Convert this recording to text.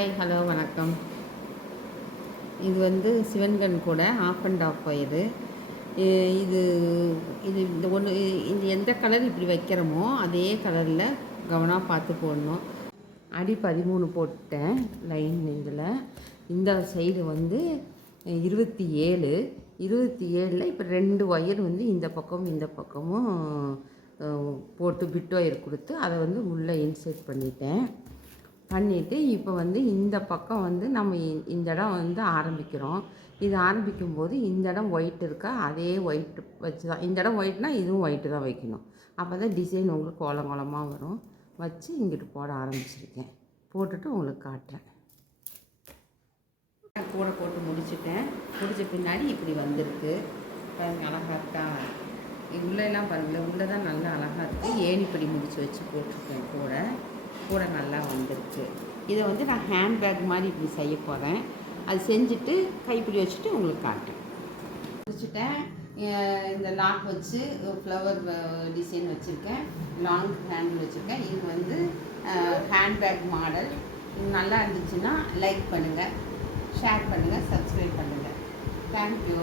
Hi hello வணக்கம். இது வந்து சிவன்கண் கூட ஆஃப் அண்ட் ஆஃப் ஒயரு. இது இது இந்த ஒன்று இந்த எந்த கலர் இப்படி வைக்கிறோமோ அதே கலரில் கவனமாக பார்த்து போடணும். அடி 13 போட்டேன் லைன். இதில் இந்த சைடு வந்து 27. 27ல் இப்போ 2 ஒயர் வந்து இந்த பக்கமும் இந்த பக்கமும் போட்டு பிட் ஒயர் கொடுத்து அதை வந்து உள்ளே இன்சர்ட் பண்ணிவிட்டு இப்போ வந்து இந்த பக்கம் வந்து நம்ம இந்த இடம் வந்து ஆரம்பிக்கிறோம். இது ஆரம்பிக்கும்போது இந்த இடம் ஒயிட் இருக்கா, அதே ஒயிட்டு வச்சு தான். இந்த இடம் ஒயிட்னால் இதுவும் ஒயிட்டு தான் வைக்கணும். அப்போ தான் டிசைன் உங்களுக்கு கோலமாக வரும். வச்சு இங்கிட்டு போட ஆரம்பிச்சிருக்கேன். போட்டுட்டு உங்களுக்கு காட்டுறேன். கூட போட்டு முடிச்சுட்டேன். முடித்த பின்னாடி இப்படி வந்திருக்கு பாருங்க, அழகாக இருக்கா. உள்ளெல்லாம் பாருங்களேன், உள்ளே தான் நல்லா அழகாக இருக்குது. ஏணிப்படி முடித்து வச்சு போட்டிருக்கேன். கூட நல்லா வந்திருக்கு. இதை வந்து நான் ஹேண்ட்பேக் மாதிரி இப்படி செய்ய போகிறேன். அது செஞ்சுட்டு கைப்பிடி வச்சுட்டு உங்களுக்கு காட்டுறேன். முடிச்சுட்டேன். இந்த லாக் வச்சு ஃப்ளவர் டிசைன் வச்சுருக்கேன். லாங் ஹேண்டில் வச்சுருக்கேன். இது வந்து ஹேண்ட்பேக் மாடல். இது நல்லா இருந்துச்சுன்னா லைக் பண்ணுங்கள், ஷேர் பண்ணுங்கள், சப்ஸ்கிரைப் பண்ணுங்கள். தேங்க்யூ.